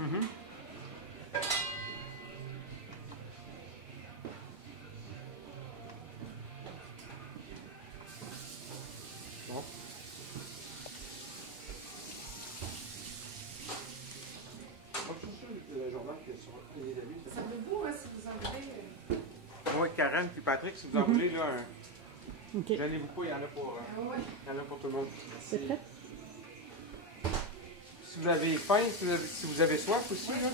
Mhm. Bon. Le journal qui est sur les amis. Ça vaut vous, hein, si vous en voulez. Moi, Karen puis Patrick, si vous en voulez, là, un... OK. Gênez-vous pas, il y en a pour, Ouais. il y en a pour tout le monde. C'est prêt? Si vous avez faim, si vous avez soif aussi, là,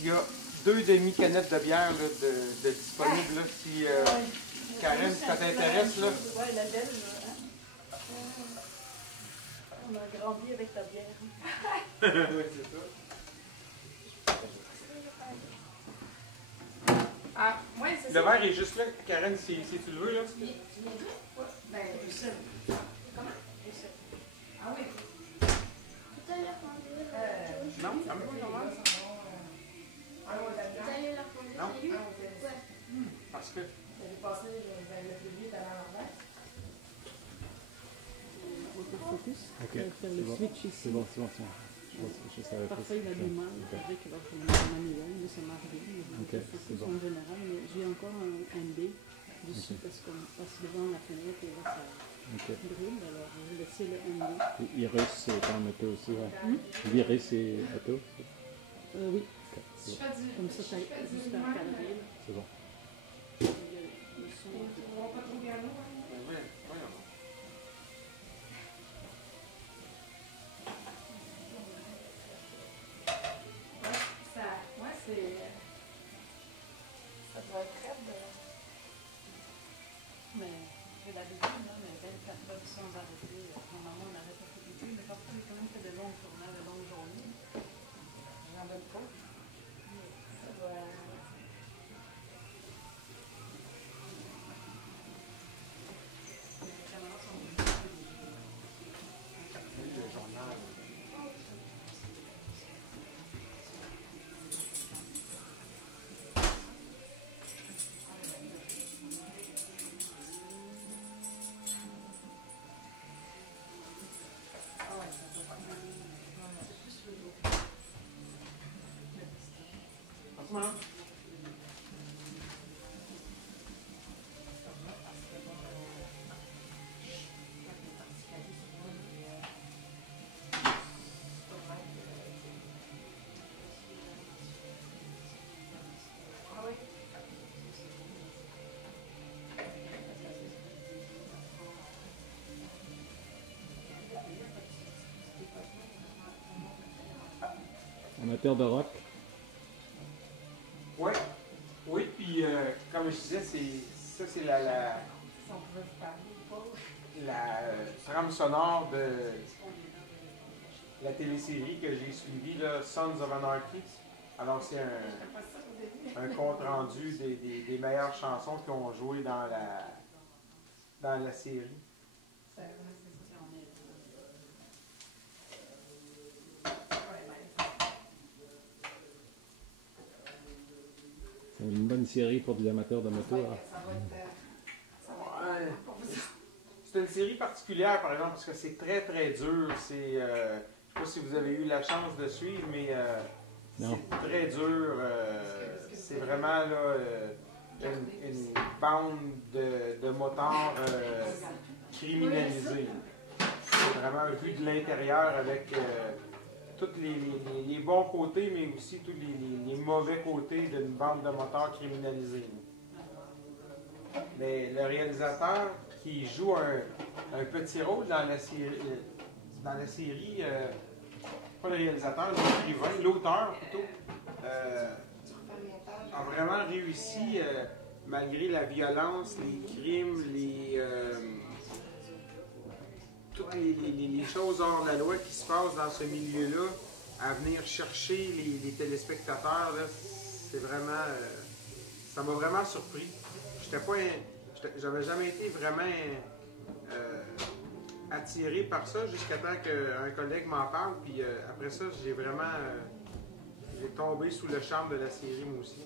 il y a 2 demi-canettes de bière là, de disponibles. Là, si Karen, si ça t'intéresse, là. Oui, la belle, là. Hein? On a grandi avec ta bière. Oui, c'est ça. Ah, ouais, c'est Le ça. verre est juste là, Karen, si tu le veux. Là. Il est d'où? Ouais. Ben, Bruxelles. Comment? Bruxelles. Ah oui. Tout à l'heure, quand on est Non, ça me va, normal. Ah ouais, là-dedans. Tout à l'heure, quand Non. on est Ah, ok. Ouais. Parce que. J'avais passé le public à l'envers. Focus. Ok, On va faire c'est le bon. switch ici. C'est bon, c'est bon, c'est bon. Je savais pas. Parfois, il a du mal Ok. avec le manuel, mais ça marche bien. Ok, Le c'est focus bon. en général, mais j'ai encore un dé dessus parce qu'on passe devant la fenêtre et là, ça Ok. brûle. Alors, je vais laisser le MD. Et Iris, c'est en auto aussi, ouais. Virus, c'est auto. Oui, Ok, Je c'est bon. fais du. comme ça, ça je fais du juste à mal, cadrer. C'est bon. Le son. On va pas trop bien loin. Oui, voyons. Ouais, c'est. Ça doit être très de. Mais j'ai l'habitude, là, mais 24 heures sans arrêter. Normalement, on n'arrête pas tout l'été, mais parfois, il quand même fait de longues tournages, de longues journées. J'en donne pas. Ça doit. Les caméras sont Le journal. Ah ouais, ça doit pas mal. C'est plus le dos. En ce moment. Ah oui. Amateur de rock. Oui, oui, puis comme je disais, ça c'est la Si on pouvait vous parler ou pas. trame sonore de la télésérie que j'ai suivie, là, Sons of Anarchy. Alors c'est J'aime pas ça au début. un compte rendu des meilleures chansons qui ont joué dans la série. C'est vrai, c'est ça. on est. Ouais, ben, C'est une bonne série pour des amateurs de moto. hein. ça va être. Ça va Ouais. être. Pour vous. C'est une série particulière, par exemple, parce que c'est très très dur. C'est, je ne sais pas si vous avez eu la chance de suivre, mais Non. c'est très dur. C'est vraiment là, une bande de motards criminalisés. C'est vraiment vu de l'intérieur avec tous les bons côtés, mais aussi tous les mauvais côtés d'une bande de motards criminalisés. Mais le réalisateur qui joue un petit rôle dans la série, pas le réalisateur, l'écrivain, l'auteur plutôt, a vraiment réussi, malgré la violence, les crimes, toutes les choses hors la loi qui se passent dans ce milieu-là, à venir chercher les téléspectateurs. Là, c'est vraiment, ça m'a vraiment surpris. J'avais jamais été vraiment attiré par ça jusqu'à temps qu'un collègue m'en parle. Puis après ça, j'ai tombé sous le charme de la série, moi aussi.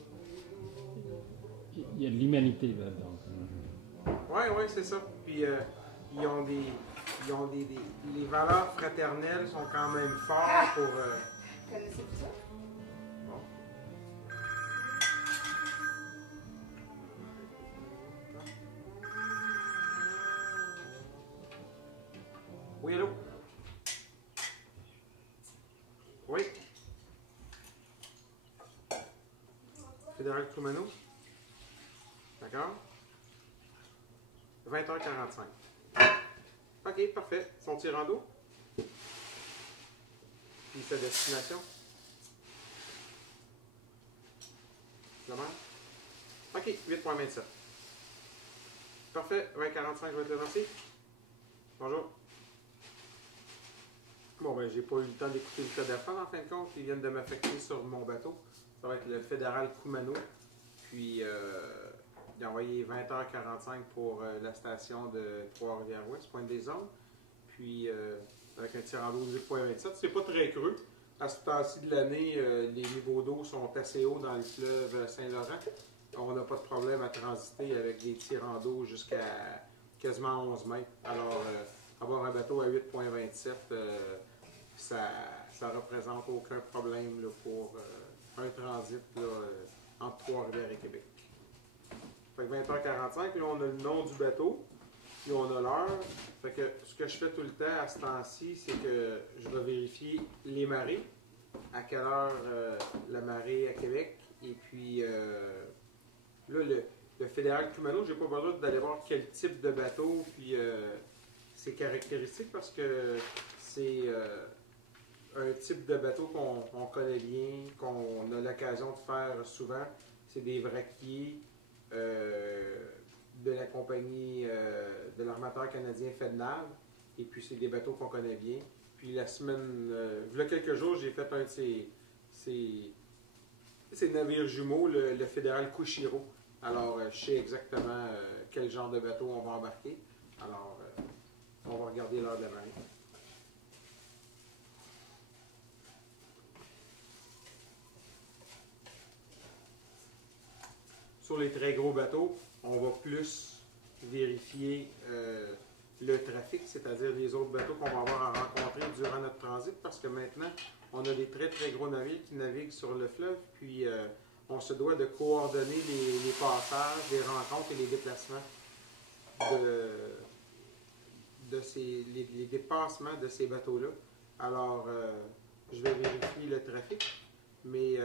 Il y a de l'humanité là-dedans. Oui, c'est ça. Puis ils ont ils ont les valeurs fraternelles sont quand même fortes pour. Connaissez-vous ça? Bon. Oui, allô? Oui? Fédéral Kumano? D'accord? 20h45. OK, parfait. Son tirant d'eau? Puis sa destination? La mer? OK, 8.27. Parfait, 20h45, je vais te lancer. Bonjour. Bon, ben, j'ai pas eu le temps d'écouter le téléphone en fin de compte. Ils viennent de m'affecter sur mon bateau. Ça va être le Fédéral Kumano. Puis, il a envoyé 20h45 pour la station de Trois-Rivières-Ouest, Pointe des Hommes. Puis, avec un tirant d'eau de 8.27. C'est pas très creux. À ce temps-ci de l'année, les niveaux d'eau sont assez hauts dans le fleuve Saint-Laurent. On n'a pas de problème à transiter avec des tirants d'eau jusqu'à quasiment 11 mètres. Alors, avoir un bateau à 8.27, ça représente aucun problème là, pour un transit là, entre Trois-Rivières et Québec. Fait que 20h45, là, on a le nom du bateau, puis on a l'heure. Fait que ce que je fais tout le temps à ce temps-ci, c'est que je vais vérifier les marées, à quelle heure la marée à Québec, et puis là, le Fédéral Kumano, j'ai pas besoin d'aller voir quel type de bateau, puis ses caractéristiques, parce que c'est un type de bateau qu'on connaît bien, qu'on a l'occasion de faire souvent. C'est des vraquiers de la compagnie de l'armateur canadien FedNav. Et puis, c'est des bateaux qu'on connaît bien. Puis, la semaine, il y a quelques jours, j'ai fait un de ces navires jumeaux, le Fédéral Kushiro. Alors, je sais exactement quel genre de bateau on va embarquer. Alors, on va regarder l'heure de la marée. Sur les très gros bateaux, on va plus vérifier le trafic, c'est-à-dire les autres bateaux qu'on va avoir à rencontrer durant notre transit, parce que maintenant, on a des très très gros navires qui naviguent sur le fleuve, puis on se doit de coordonner les passages, les rencontres et les déplacements les dépassements de ces bateaux-là. Alors, je vais vérifier le trafic, mais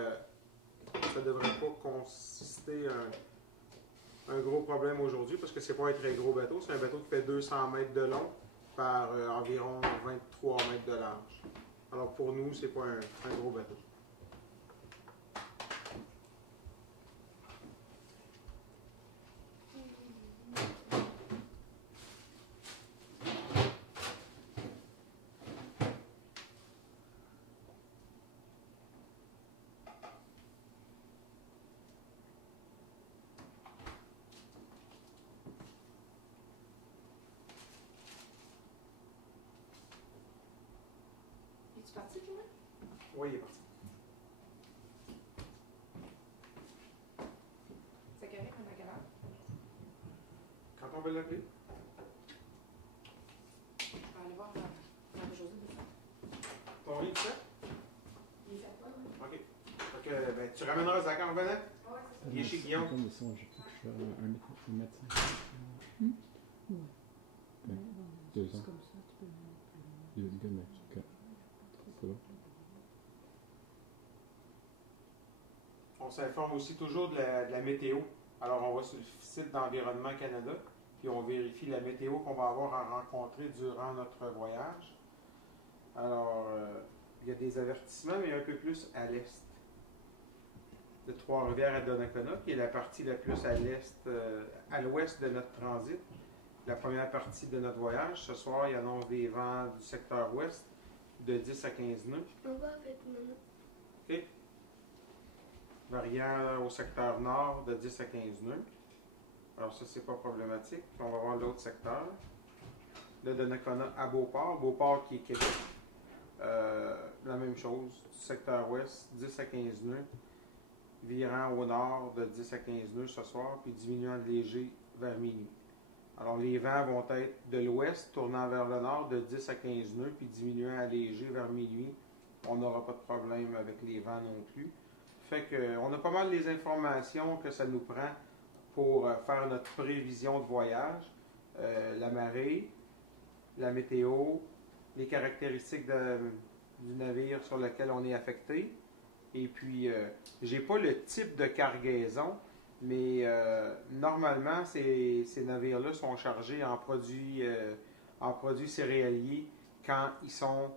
ça ne devrait pas consister un gros problème aujourd'hui, parce que c'est pas un très gros bateau. C'est un bateau qui fait 200 mètres de long par environ 23 mètres de large. Alors pour nous, c'est pas un gros bateau. Es-tu parti, Joël? Oui, il est parti. C'est correct, on a quelle heure? Quand on veut l'appeler? Je vais aller voir Marie-Josée de ça. Ton lit, tu sais? Il fait quoi, oui? OK. Fait que, ben, tu ramèneras Zach en revenant? Ouais, c'est ça. Il est chez Guillaume. Comme ça, je peux faire un médecin. Ouais. 2 ans. Comme ça, tu peux le mettre. 2 mètres. OK. C'est bon. On s'informe aussi toujours de la météo. Alors, on va sur le site d'Environnement Canada, puis on vérifie la météo qu'on va avoir à rencontrer durant notre voyage. Alors, il y a des avertissements, mais un peu plus à l'est de Trois-Rivières à Donnacona, qui est la partie la plus à l'est, à l'ouest de notre transit. La première partie de notre voyage. Ce soir, il annonce des vents du secteur ouest de 10 à 15 nœuds. On va avec maman. OK. Variant au secteur nord de 10 à 15 nœuds. Alors ça, c'est pas problématique. On va voir l'autre secteur. Le Donnacona à Beauport. Beauport qui est Québec. La même chose. Secteur ouest, 10 à 15 nœuds. Virant au nord de 10 à 15 nœuds ce soir, puis diminuant de léger vers minuit. Alors, les vents vont être de l'ouest, tournant vers le nord de 10 à 15 nœuds, puis diminuant à léger vers minuit. On n'aura pas de problème avec les vents non plus. Fait qu'on a pas mal les informations que ça nous prend pour faire notre prévision de voyage. La marée, la météo, les caractéristiques du navire sur lequel on est affecté. Et puis, j'ai pas le type de cargaison, mais normalement, ces navires-là sont chargés en produits céréaliers quand ils sont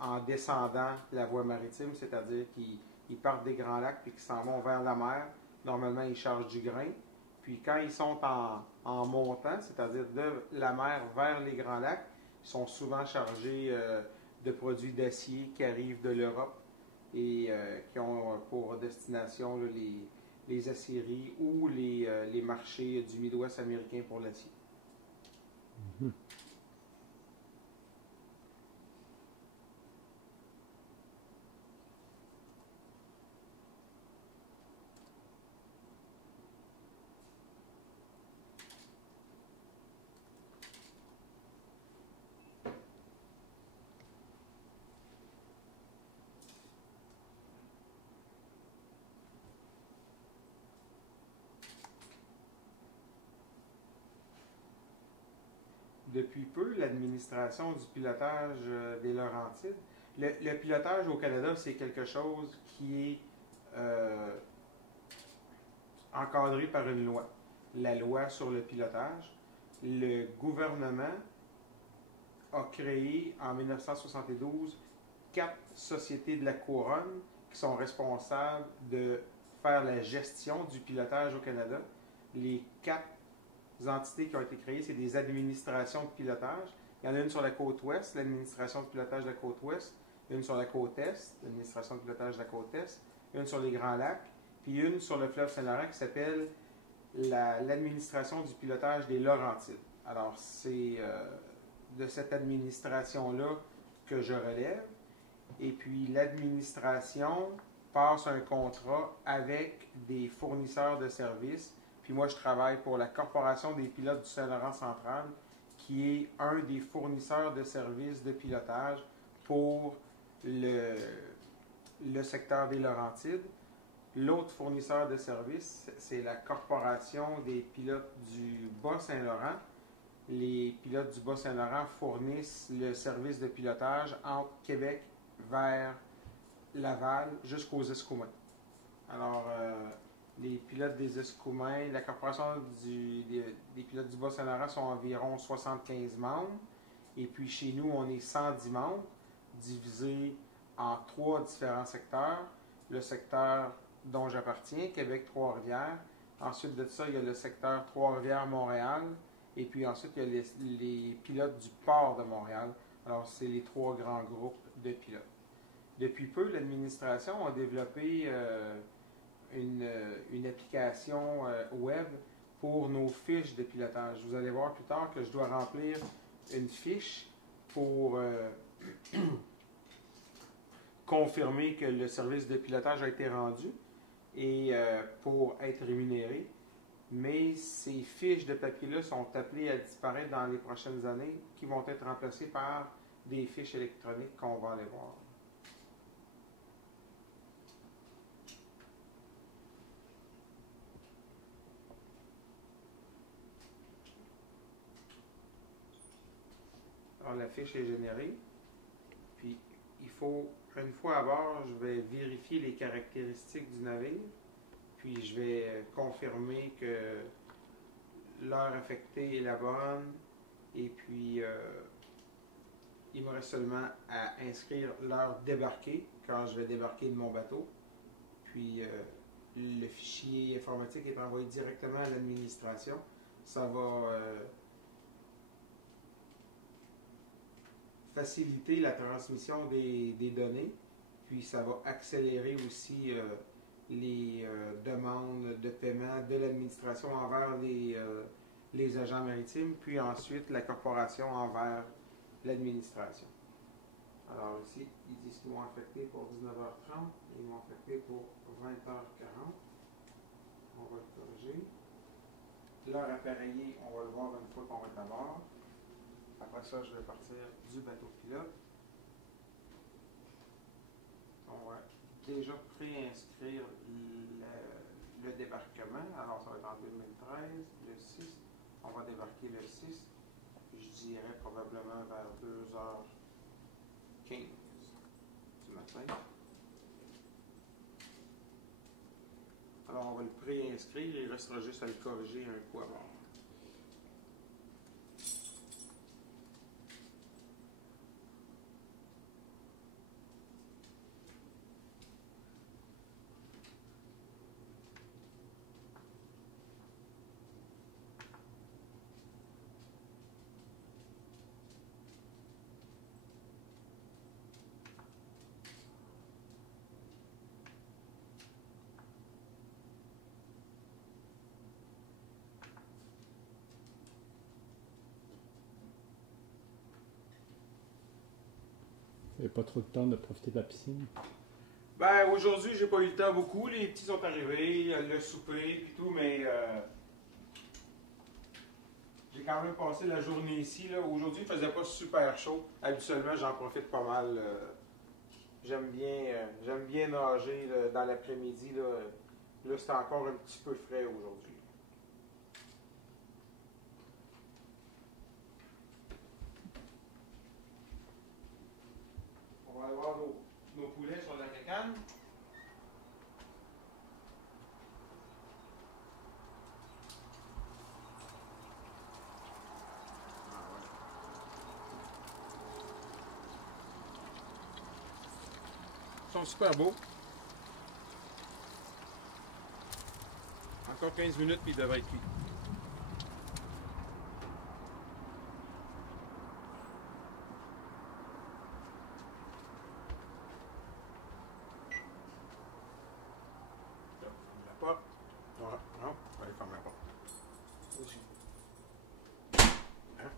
en descendant la voie maritime, c'est-à-dire qu'ils partent des Grands Lacs et qu'ils s'en vont vers la mer. Normalement, ils chargent du grain. Puis quand ils sont en montant, c'est-à-dire de la mer vers les Grands Lacs, ils sont souvent chargés de produits d'acier qui arrivent de l'Europe et qui ont pour destination là, les aciéries ou les marchés du Midwest américain pour l'acier. Mhm. Depuis peu, l'administration du pilotage des Laurentides. Le pilotage au Canada, c'est quelque chose qui est encadré par une loi. La loi sur le pilotage. Le gouvernement a créé en 1972 4 sociétés de la couronne qui sont responsables de faire la gestion du pilotage au Canada. Les 4 entités qui ont été créées, c'est des administrations de pilotage. Il y en a une sur la côte ouest, l'administration de pilotage de la côte ouest, une sur la côte est, l'administration de pilotage de la côte est, une sur les Grands Lacs, puis une sur le fleuve Saint-Laurent qui s'appelle l'administration du pilotage des Laurentides. Alors, c'est de cette administration-là que je relève. Et puis, l'administration passe un contrat avec des fournisseurs de services. Puis moi, je travaille pour la Corporation des pilotes du Saint-Laurent central, qui est un des fournisseurs de services de pilotage pour le secteur des Laurentides. L'autre fournisseur de services, c'est la Corporation des pilotes du Bas-Saint-Laurent. Les pilotes du Bas-Saint-Laurent fournissent le service de pilotage entre Québec vers Laval jusqu'aux Escoumins. Alors, les pilotes des Escoumins, la Corporation des pilotes du Bas-Saint-Laurent sont environ 75 membres. Et puis chez nous, on est 110 membres, divisés en 3 différents secteurs. Le secteur dont j'appartiens, Québec-Trois-Rivières. Ensuite de ça, il y a le secteur Trois-Rivières-Montréal. Et puis ensuite, il y a les pilotes du port de Montréal. Alors, c'est les 3 grands groupes de pilotes. Depuis peu, l'administration a développé une application web pour nos fiches de pilotage. Vous allez voir plus tard que je dois remplir une fiche pour confirmer que le service de pilotage a été rendu et pour être rémunéré. Mais ces fiches de papier-là sont appelées à disparaître dans les prochaines années, qui vont être remplacées par des fiches électroniques qu'on va aller voir. Alors, la fiche est générée. Puis, il faut, une fois à bord, je vais vérifier les caractéristiques du navire. Puis, je vais confirmer que l'heure affectée est la bonne. Et puis, il me reste seulement à inscrire l'heure débarquée quand je vais débarquer de mon bateau. Puis, le fichier informatique est envoyé directement à l'administration. Ça va faciliter la transmission des données, puis ça va accélérer aussi les demandes de paiement de l'administration envers les agents maritimes, puis ensuite la corporation envers l'administration. Alors ici, ils disent qu'ils m'ont affecté pour 19h30, ils m'ont affecté pour 20h40. On va le corriger. l'heure appareillée, on va le voir une fois qu'on va être à bord. Après ça, je vais partir du bateau pilote. On va déjà préinscrire le débarquement. Alors, ça va être en 2013, le 6. On va débarquer le 6. Je dirais probablement vers 2h15 du matin. Alors, on va le préinscrire. Il restera juste à le corriger un coup à bord. Vous n'avez pas trop de temps de profiter de la piscine? Ben, aujourd'hui, j'ai pas eu le temps beaucoup. Les petits sont arrivés, le souper et tout, mais j'ai quand même passé la journée ici. Aujourd'hui, il faisait pas super chaud. Habituellement, j'en profite pas mal. J'aime bien nager dans l'après-midi. Là, c'est encore un petit peu frais aujourd'hui. On va aller voir nos poulets sur la cacane. Ils sont super beaux. Encore 15 minutes puis ils devraient être cuits. Là, ferme la porte. Non, non, on va aller fermer la porte. Aussi. Hein?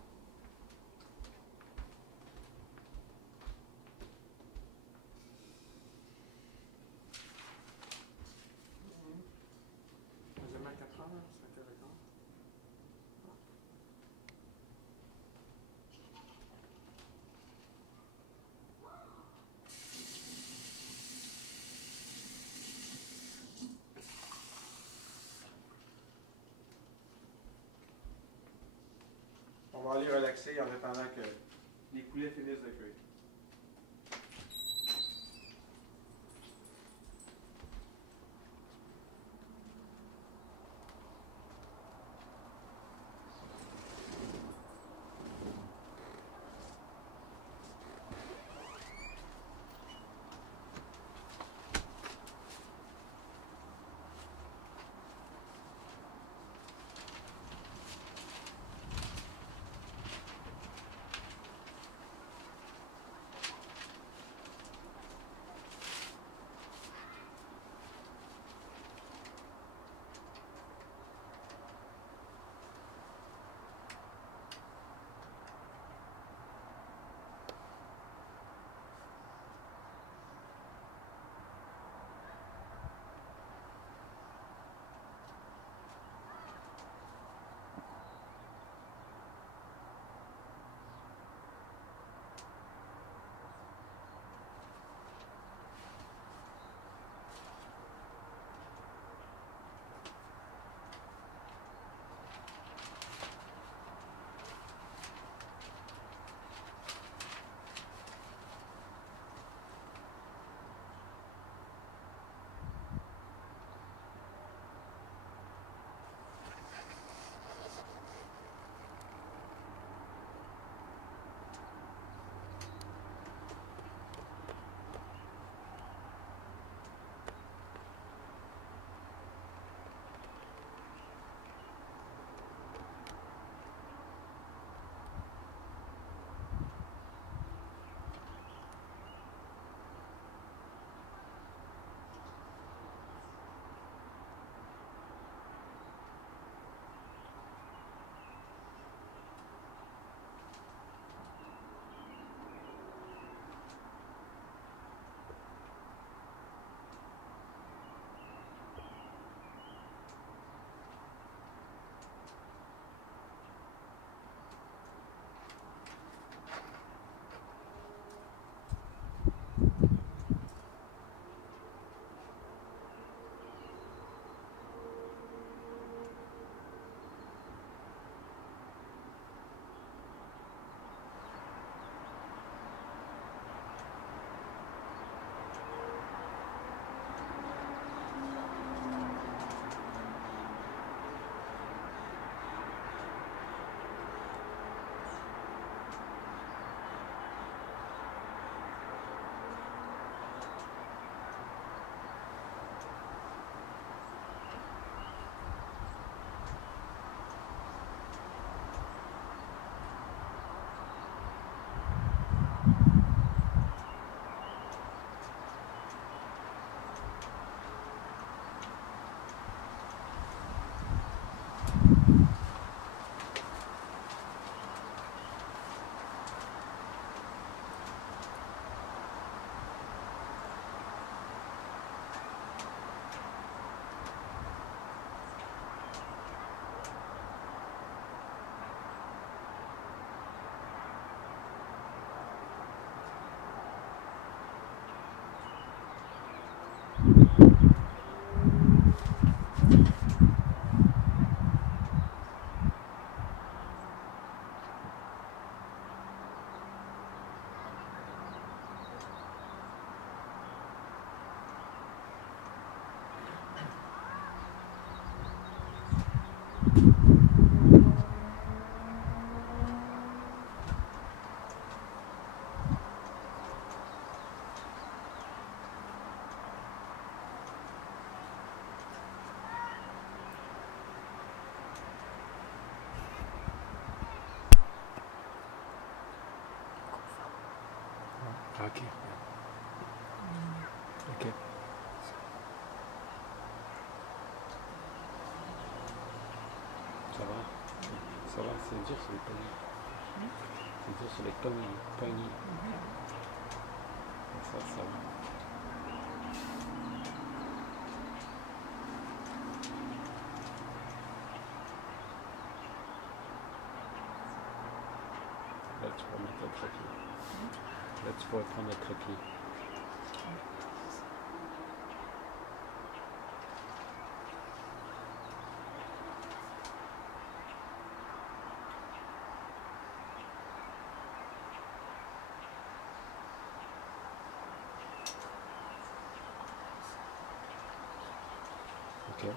Quasiment 4 heures, 5h15. On va aller relaxer en attendant que les poulets finissent de cuire. Ok. Ok. Ça va. Ça va, c'est dur sur les poignets. C'est dur sur les poignets. Ça va. Là, tu pourrais mettre le trépied. Là, tu pourrais prendre le trépied. Ok.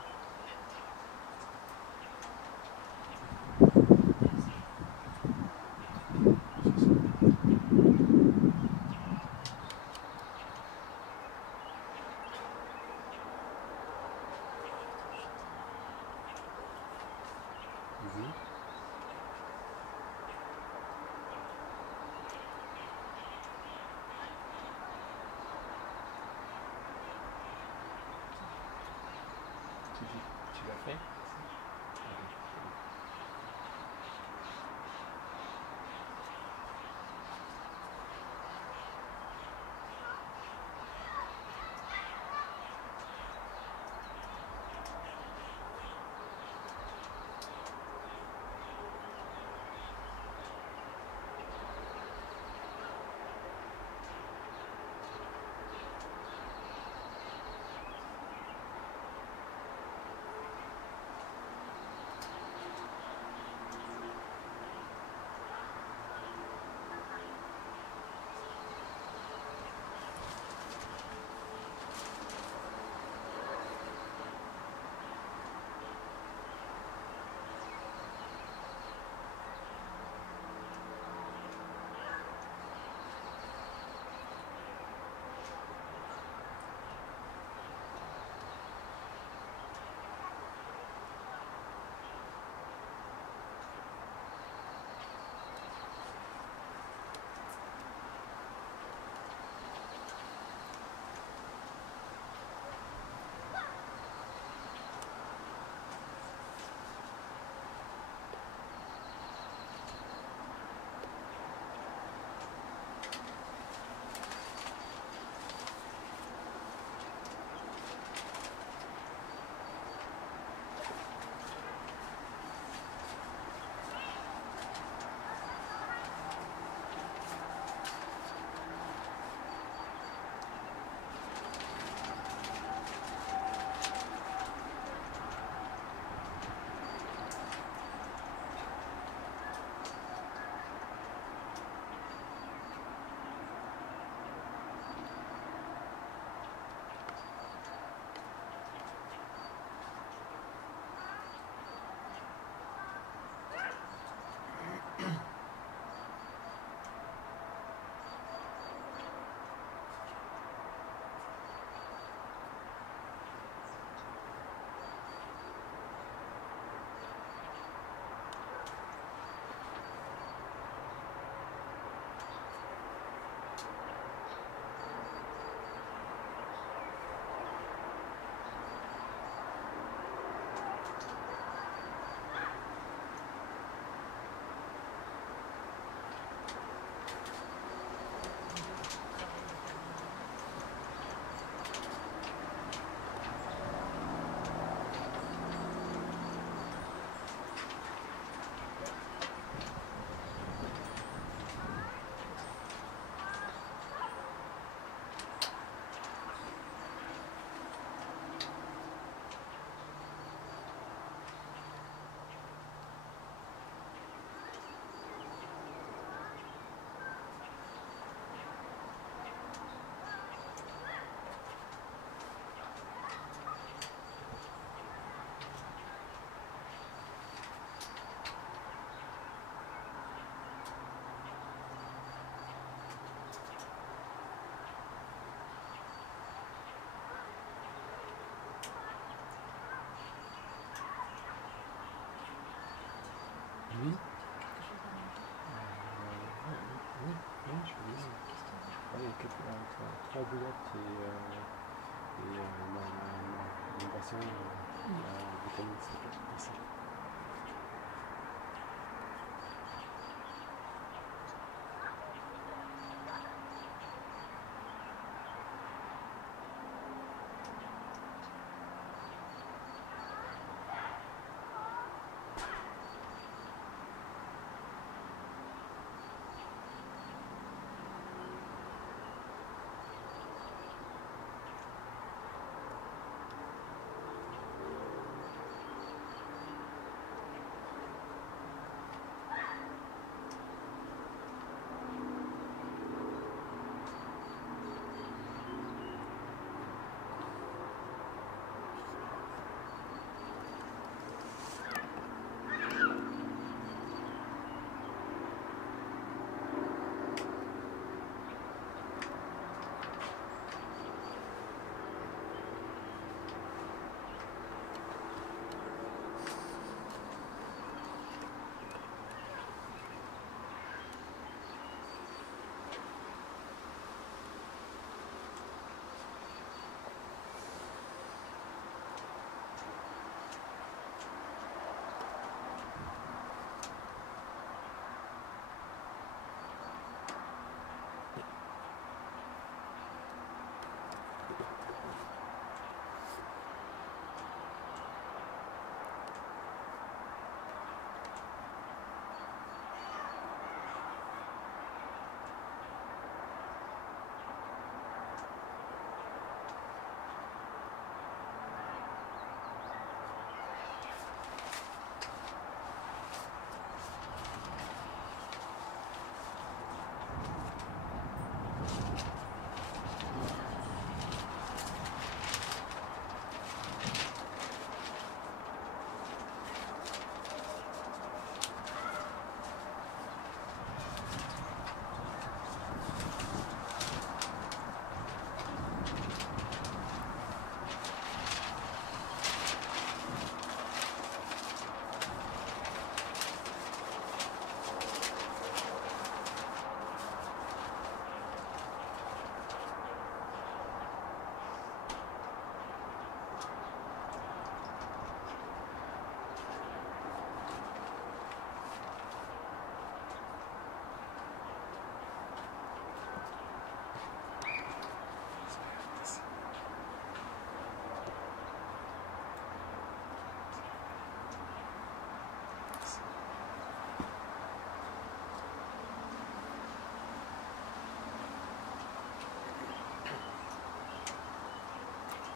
Tu l'as fait? la boulette et mon boisson, la vitamine C. Merci.